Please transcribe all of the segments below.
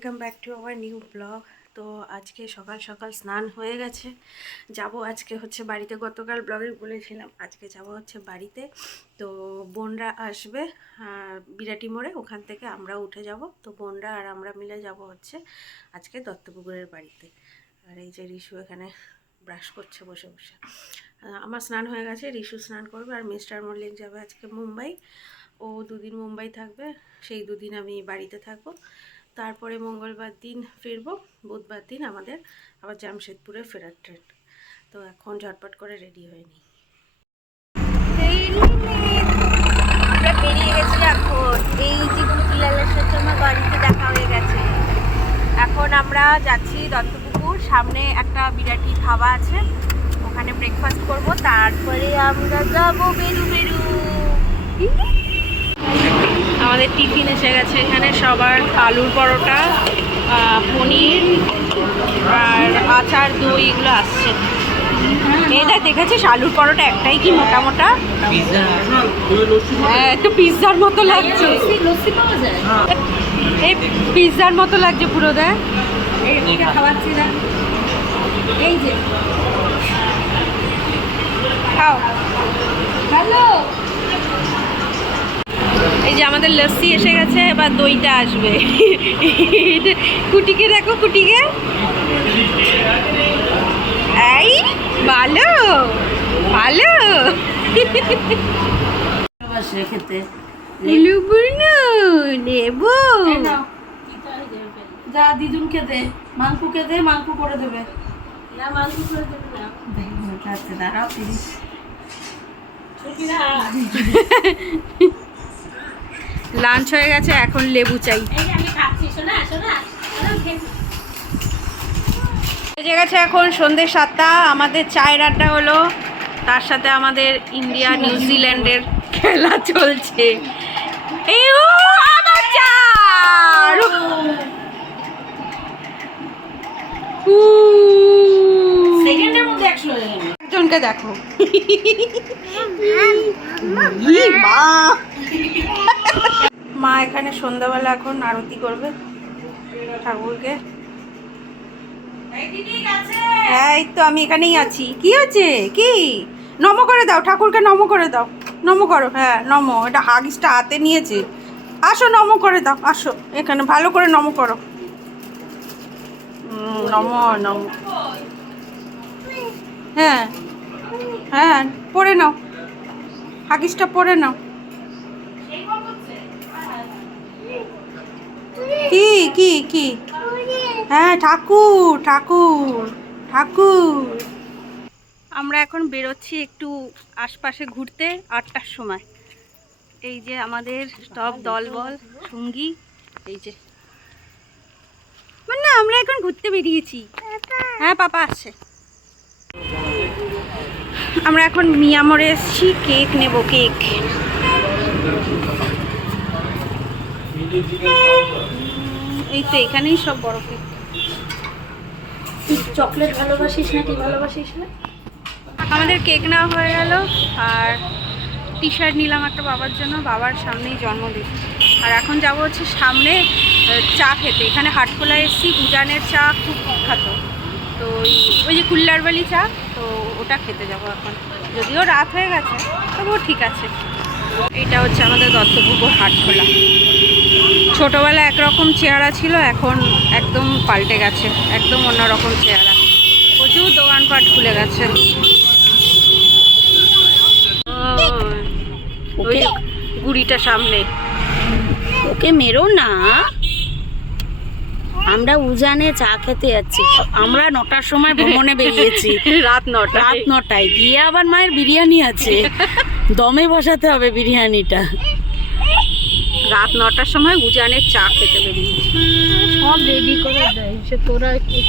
Welcome back to our new blog. তো আজকে সকাল সকাল স্নান হয়ে গেছে। যাব আজকে হচ্ছে বাড়িতে। গতকাল ব্লগে বলেছিলাম, আজকে যাব হচ্ছে বাড়িতে। তো বোনরা আসবে বিরাটি মোড়ে, ওখান থেকে আমরা উঠে যাব। তো বোনরা আর আমরা মিলে যাব হচ্ছে আজকে দত্তপুকুরের বাড়িতে। আর এই যে রিশু এখানে ব্রাশ করছে বসে বসে। আমার স্নান হয়ে গেছে, রিশু স্নান করবে, আর মিস্টার মল্লিক যাবে আজকে মুম্বাই। ও দুদিন মুম্বাই থাকবে, সেই দুদিন আমি বাড়িতে থাকব। তারপরে মঙ্গলবার দিন ফিরবো, বুধবার দিন আমাদের আবার জামশেদপুরে ফেরার ট্রেন। তো এখন ঝটপট করে রেডি হয়ে নিই। বেরিয়ে গেছি এখন। এই যে পুতুলালের সাথে আমার বাড়িতে দেখা হয়ে গেছে। এখন আমরা যাচ্ছি দত্তপুকুর। সামনে একটা বিরাটি ধাবা আছে। ওখানে ব্রেকফাস্ট করব। তারপরে আমরা যাব বেরু বেরু। আমাদের টিফিন এসে গেছে এখানে সবার আলুর পরোটা পনির আর আচার, দই এগুলো আসছে। এটা দেখেছিস? আলুর পরোটা একটাই কি মোটা মোটা? হ্যাঁ একটু পিৎজার মতো লাগছে। এই পিৎজার মতো লাগছে পুরো এইটা খাওয়াচ্ছি না এই যে। খাও। হ্যালো। এই যে আমাদের লস্যি এসে গেছে এবার দইটা আসবে। কুটিকে দেখো কুটিকে। এই ভালো ভালো। খেতে লুবুনু নেব যা দিদুন খেতে মাংকু খেতে মাংকু করে দেবে। না মাংকু করে দেবে না। আচ্ছা দাঁড়াও লাঞ্চ হয়ে গেছে এখন লেবু চাই। বেজে গেছে এখন সন্ধ্যে সাতটা আমাদের চায়ের আড্ডা হলো তার সাথে আমাদের ইন্ডিয়া নিউজিল্যান্ডের খেলা চলছে। সেকেন্ডের মধ্যে একশো একজনকে দেখো। মা। মা এখানে সন্ধ্যাবেলা এখন আরতি করবে ঠাকুরকে। এই তো আমি এখানেই আছি। কি হচ্ছে? কি? নম করে দাও ঠাকুরকে নম করে দাও। নম করো হ্যাঁ নম। এটা হাগিসটা হাতে নিয়েছে। আসো নম করে দাও আসো। এখানে ভালো করে নম করো। নম নম। হ্যাঁ। হ্যাঁ পরে নাও। হাগিসটা পরে নাও। কি কি কি? হ্যাঁ ঠাকুর ঠাকুর ঠাকুর। আমরা এখন বেরোচ্ছি একটু আশপাশে ঘুরতে আটটার সময়। এই যে আমাদের সব দলবল, সঙ্গী, এই যে। মানে আমরা এখন ঘুরতে বেরিয়েছি। হ্যাঁ পাপা আসছে। আমরা এখন মিয়ামরে এসেছি কেক নেব কেক। এই তো এখানেই সব বড় কেক। চকলেট ভালোবাসিস না কি ভালোবাসিস না? আমাদের কেক নেওয়া হয়ে গেল আর টি শার্ট নিলাম একটা বাবার জন্য বাবার সামনেই জন্মদিন। আর এখন যাব হচ্ছে সামনে চা খেতে। এখানে হাটখোলায় এসেছি উজানের চা খুব বিখ্যাত। তো ওই ওই যে কুল্লারবালি চা ওটা খেতে যাব এখন। যদিও রাত হয়ে গেছে তবুও ঠিক আছে। এটা হচ্ছে আমাদের দত্তপুকুর হাটখোলা। ছোটোবেলা একরকম চেহারা ছিল এখন একদম পাল্টে গেছে একদম অন্যরকম চেহারা। প্রচুর দোকানপাট খুলে গেছে। গুড়িটা সামনে। ওকে মেরো না। আমরা উজানে চা খেতে যাচ্ছি। আমরা নটার সময় ভ্রমণে বেরিয়েছি। রাত নটা রাত নটায়। গিয়ে আবার মায়ের বিরিয়ানি আছে। দমে বসাতে হবে বিরিয়ানিটা। রাত নটার সময় উজানের চা খেতে বেরিয়েছি। সব রেডি করে দেয়। সে তোরা কেক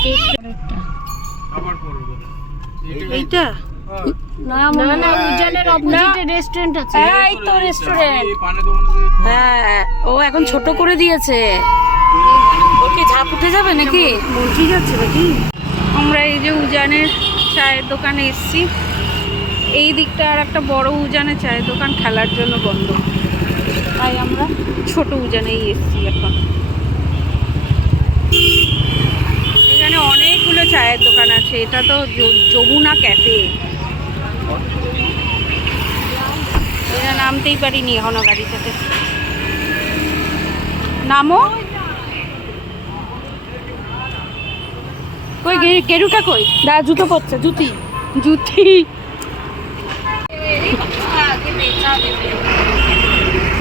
এইটা? না না না উজানের অপোজিটে রেস্টুরেন্ট আছে। এই তো রেস্টুরেন্ট হ্যাঁ ও এখন ছোট করে দিয়েছে। ওকে ঝাঁপ উঠে যাবে নাকি? বলছি যাচ্ছে নাকি। আমরা এই যে উজানের চায়ের দোকানে এসেছি। এই দিকটা আর একটা বড় উজানে চায়ের দোকান খেলার জন্য বন্ধ। তাই আমরা ছোট উজানেই এসেছি এখন। এখানে অনেকগুলো চায়ের দোকান আছে। এটা তো যমুনা ক্যাফে। এটা নামতেই পারিনি এখনও গাড়ি থেকে নামো। কই গেরুটা কই? দা জুতো পড়ছে জুতি। জুতি।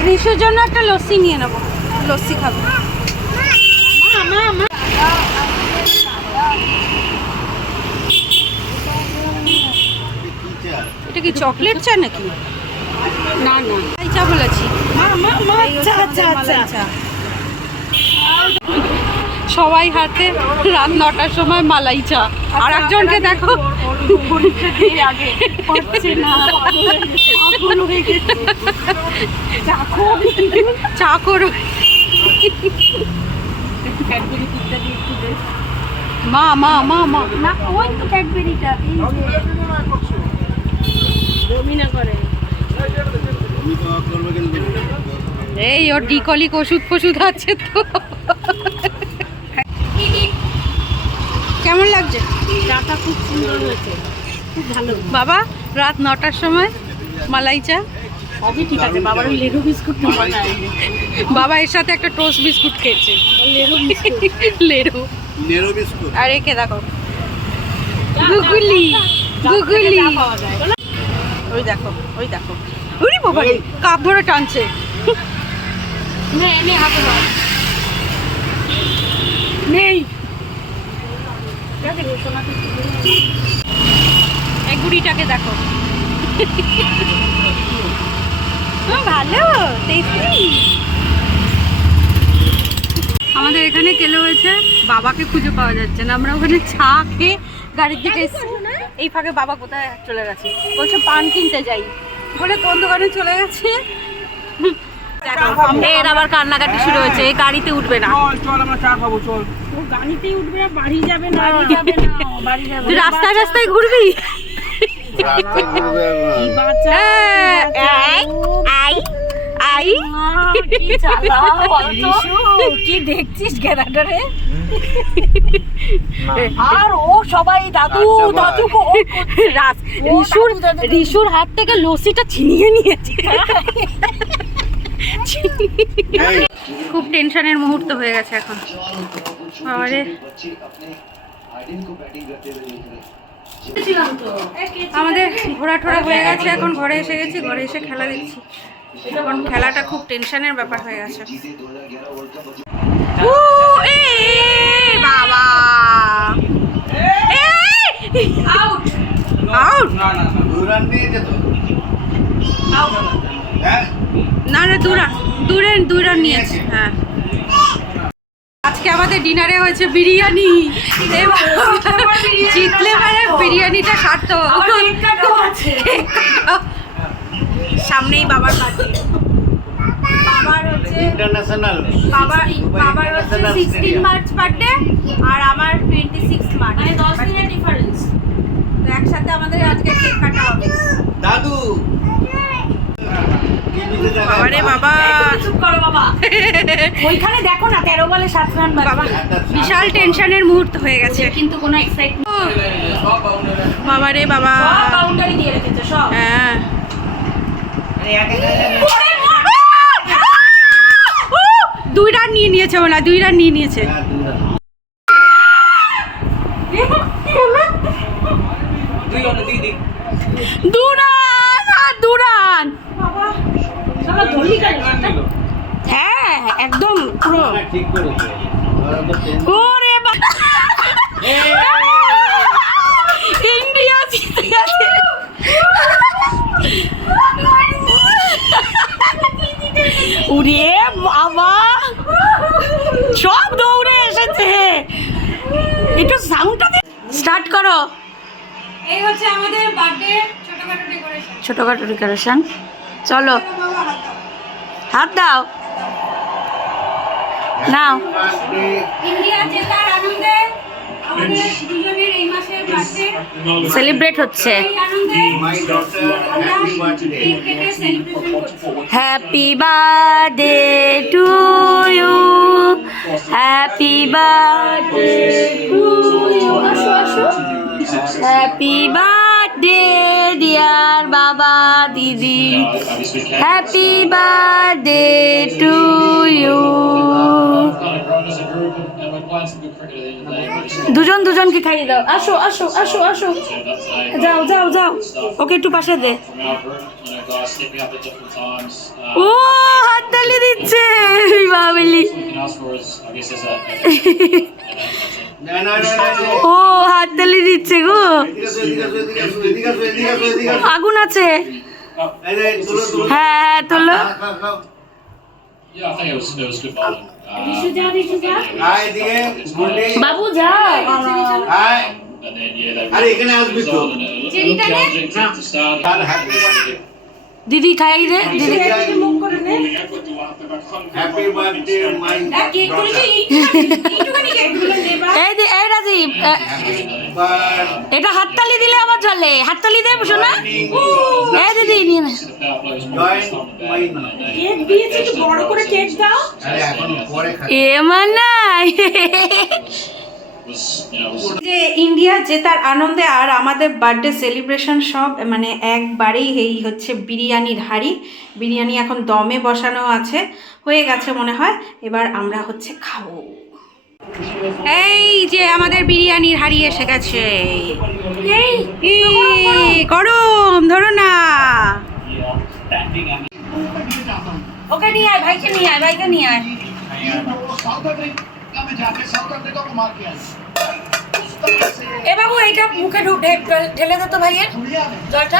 রিশুর জন্য একটা লস্যি নিয়ে নেব। লস্যি খাব। এটা কি চকলেট চা নাকি? না না। চা বলেছি আমাদের মালাই চা। সবাই হাতে রাত নটার সময় মালাই চা। আর একজনকে দেখো। চা করো। মা মা মা মা। না ওই তো ক্যাডবেরিটা এই যে। এই ওর ডিকলিক ওষুধ ফষুধ আছে তো। কেমন লাগছে? চাটা খুব সুন্দর হয়েছে। খুব ভালো। বাবা রাত নটার সময় মালাই চা? সবই ঠিক আছে বাবার ওই লেরু বিস্কুট বাবা এর সাথে একটা টোস্ট বিস্কুট খেয়েছে। লেরু লেরো বিস্কুট। আর একে দেখো। গুগুলি গুগুলি। ওই দেখো ওই দেখো। উরি বাবা কাপ ধরে টানছে। হাতে নেই। এই গুড়িটাকে দেখো। ভালো আমাদের এখানে কেলে হয়েছে বাবাকে খুঁজে পাওয়া যাচ্ছে না। আমরা ওখানে চা খেয়ে গাড়ির দিকে এই ফাঁকে বাবা কোথায় চলে গেছে? বলছে পান কিনতে যাই। বলে কোন দোকানে চলে গেছে? এর আবার কান্নাকাটি শুরু হয়েছে এই গাড়িতে উঠবে না। চল চল আমরা চা খাব চল। ও উঠবে না বাড়ি যাবে না যাবে না বাড়ি যাবে তুই রাস্তায় রাস্তায় ঘুরবি? আই আই। কি কি দেখছিস গেরাটারে আর ও সবাই দাদু দাদু গো রাস- ও রিশুর দাদু, দাদু, দাদু। রিশুর হাত থেকে লস্যিটা ছিনিয়ে নিয়েছে এই, খুব টেনশনের মুহূর্ত হয়ে গেছে এখন। আরে আমাদের ঘোরা টোরা হয়ে গেছে এখন ঘরে এসে গেছি ঘরে এসে খেলা দেখছি। এখন খেলাটা খুব টেনশনের ব্যাপার হয়ে গেছে। বাবা। আউট আউট না না দু রান হ্যাঁ? দু রান নিয়েছে হ্যাঁ। আমাদের ডিনারে হয়েছে বিরিয়ানি। জিতলে মানে বিরিয়ানিটা কাটতো সামনেই বাবার বার্থডে বাবার হচ্ছে ইন্টারন্যাশনাল বাবার বাবার হচ্ছে International sixteen Stadium। March birthday আর আমার টোয়েন্টি সিক্স মার্চ মানে দিনের ডিফারেন্স তো একসাথে আমাদের আজকে কেক কাটা হবে। দাদু বাবারে বাবা। চুপ করো বাবা। ওইখানে দেখো না তেরো বলে সাত রান বাবা বিশাল টেনশনের মুহূর্ত হয়ে গেছে। কিন্তু কোনো এক্সাইটমেন্ট বাবা রে বাবা। বাউন্ডারি দিয়ে রেখেছে সব। হ্যাঁ। দুই রান নিয়ে নিয়েছে ওনা দুই রান নিয়ে নিয়েছে হ্যাঁ, দু রান। দু রান আর দু রান সব ধরলি কেন হ্যাঁ একদম পুরো। না, ঠিক করেছে। ওরা তো টেন- ওরে ইন্ডিয়া জিতে গেছে। উরে বাবা। সব দৌড়ে এসেছে। একটু সাউন্ডটা স্টার্ট করো। এই হচ্ছে আমাদের বার্থডে ছোটখাটো ডেকোরেশন ছোটখাটো ডেকোরেশন চলো। হাত দাও। নাও। সেলিব্রেট হচ্ছে। Happy birthday to you happy birthday আসো আসো। হ্যাপি বার্থডে ডিয়ার বাবা দিদি হ্যাপি বার্থডে টু ইউ দুজন দুজনকে খাইয়ে দাও। আসো আসো আসো আসো। যাও যাও যাও। ওকে একটু পাশে দে। ও হাততালি দিচ্ছে বাবলি। ও হাততালি দিচ্ছে গো। আগুন আছে। যে, তুলো। হ্যাঁ হ্যাঁ তোলো। এদিকে, গুন্ডি। বাবু আরে এখানে আসবি তো। started a little challenging to, to start. এই দি এই রাজীব এটা হাততালি দিলে আমার চলে হাততালি দে শোনা এই দিদি নিয়ে নে। বড় করে কেক দাও এ মানাই যে ইন্ডিয়া জেতার আনন্দে আর আমাদের বার্থডে সেলিব্রেশন সব মানে একবারেই এই হচ্ছে বিরিয়ানির হাঁড়ি। বিরিয়ানি এখন দমে বসানো আছে। হয়ে গেছে মনে হয়। এবার আমরা হচ্ছে খাব। এই যে আমাদের বিরিয়ানির হাঁড়ি এসে গেছে। গরম ধরো না। ওকে নিয়ে আয় ভাইকে নিয়ে আয় ভাইকে নিয়ে আয়। এ বাবু এইটা মুখে ঢেলে দে তো ভাইয়ের। জলটা।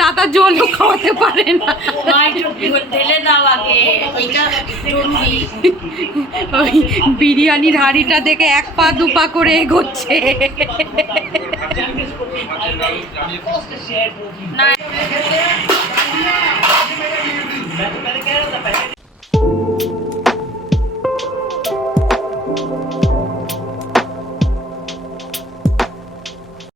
দাদা জলও খাওয়াতে পারে না। ঢেলে দাও আগে। ওইটা জরুরি। ওই বিরিয়ানির হাঁড়িটা দেখে এক পা দু পা করে এগোচ্ছে। না।